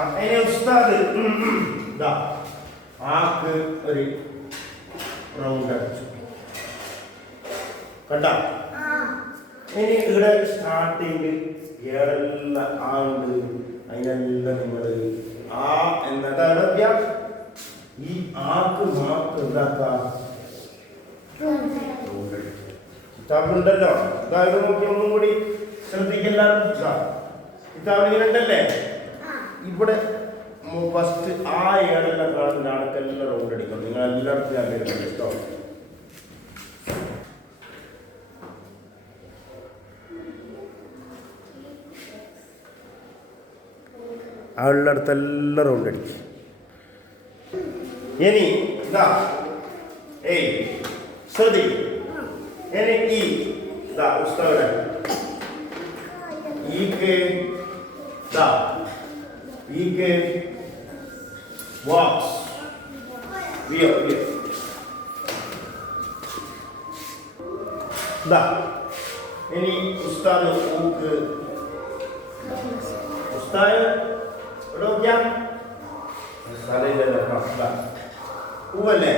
അതിനെ ഉസ്താദ് ഇതാ ആക്ക് ഒരു റൗണ്ട് അടിച്ചു കണ്ടാ. ഇനി ഇവിടെ സ്റ്റാർട്ടിങ് ഏതെല്ലാം ആണ്ട് അതിനെല്ലാം നിങ്ങൾ ആ എന്നതാണ് ഈ ആക്ക് മാത്രം എന്താക്കാം കിതാബുണ്ടല്ലോ. ഇതായത് നോക്കി ഒന്നും കൂടി ശ്രദ്ധിക്കല്ല. കിതാബ് ഇങ്ങനെ ഉണ്ടല്ലേ, ഇവിടെ ഫസ്റ്റ് ആ ഏടെല്ലാം കാണുന്ന ആൾക്കെല്ലാം റൗണ്ട് അടിക്കണം. നിങ്ങൾ എല്ലായിടത്തും ഞാൻ വരുന്നുണ്ട് കേട്ടോ. ആ ഉള്ളിടത്തെല്ലാം റൗണ്ട് അടിക്കും. ഇനി ഇതാ ശ്രദ്ധി. ഇനി ഈ ഇതാ ഉസ്താദ് ഈക്ക് ഇതാ ഈക്ക് walks via da ini ustaz uk ustaz udah jam salih dah dah uwale